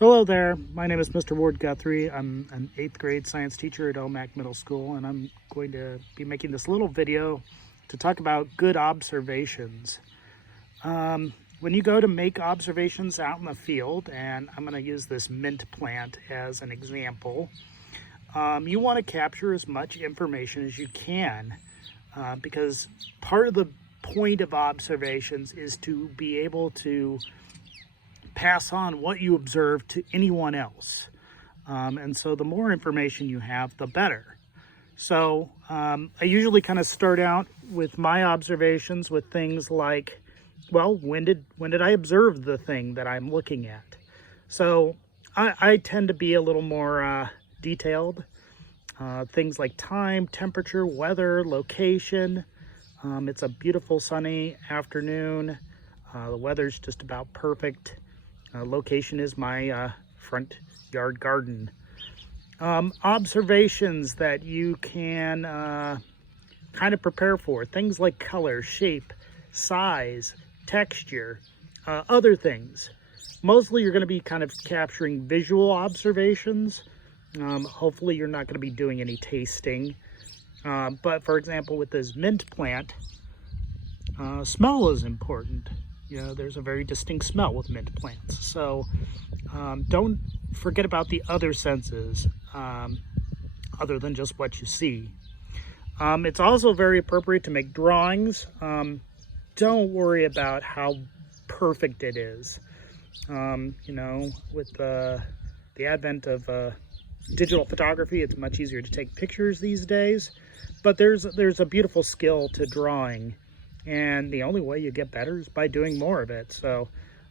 Hello there, my name is Mr. Ward Guthrie. I'm an 8th grade science teacher at Omak Middle School, and I'm going to be making this little video to talk about good observations. When you go to make observations out in the field, and I'm going to use this mint plant as an example, you want to capture as much information as you can because part of the point of observations is to be able to pass on what you observe to anyone else. And so the more information you have, the better. So I usually kind of start out with my observations with things like, well, when did I observe the thing that I'm looking at? So I tend to be a little more detailed. Things like time, temperature, weather, location. It's a beautiful sunny afternoon. The weather's just about perfect. Location is my front yard garden. Observations that you can kind of prepare for. Things like color, shape, size, texture, other things. Mostly you're going to be kind of capturing visual observations. Hopefully you're not going to be doing any tasting. But for example, with this mint plant, smell is important. You know, there's a very distinct smell with mint plants. So don't forget about the other senses other than just what you see. It's also very appropriate to make drawings. Don't worry about how perfect it is. You know, with the advent of digital photography, it's much easier to take pictures these days. But there's a beautiful skill to drawing. And the only way you get better is by doing more of it. So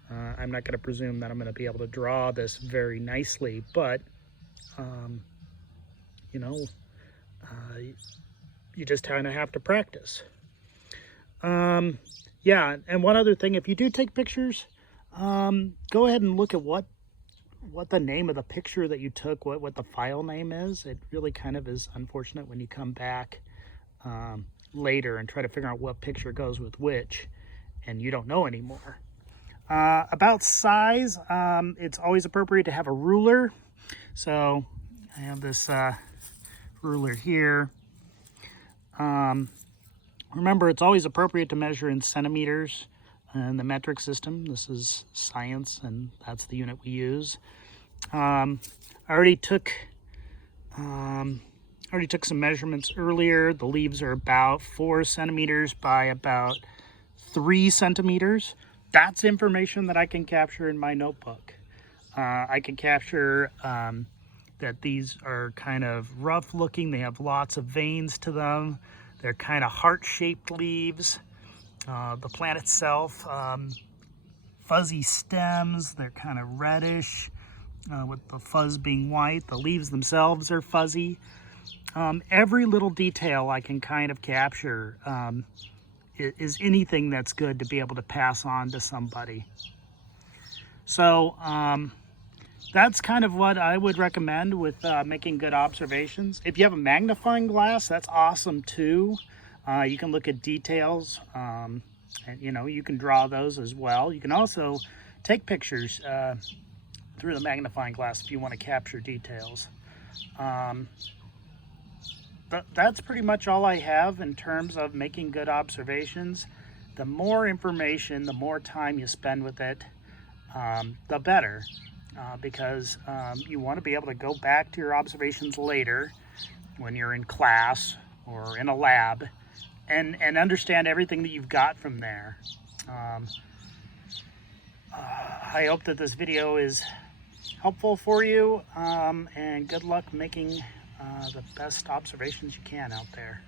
I'm not going to presume that I'm going to be able to draw this very nicely, but you know, you just kind of have to practice. Yeah, and one other thing, if you do take pictures, go ahead and look at what the name of the picture that you took, what the file name is. It really kind of is unfortunate when you come back later and try to figure out what picture goes with which, and you don't know anymore. About size, it's always appropriate to have a ruler. So I have this ruler here. Remember, it's always appropriate to measure in centimeters in the metric system. This is science, and that's the unit we use. I already took some measurements earlier. The leaves are about 4 centimeters by about 3 centimeters. That's information that I can capture in my notebook. I can capture that these are kind of rough looking. They have lots of veins to them. They're kind of heart-shaped leaves. The plant itself, fuzzy stems. They're kind of reddish with the fuzz being white. The leaves themselves are fuzzy. Every little detail I can kind of capture is anything that's good to be able to pass on to somebody. So that's kind of what I would recommend with making good observations. If you have a magnifying glass, that's awesome too. You can look at details, and you know, you can draw those as well. You can also take pictures through the magnifying glass if you want to capture details. That's pretty much all I have in terms of making good observations. The more information, the more time you spend with it, the better, because you want to be able to go back to your observations later when you're in class or in a lab and understand everything that you've got from there. I hope that this video is helpful for you, and good luck making the best observations you can out there.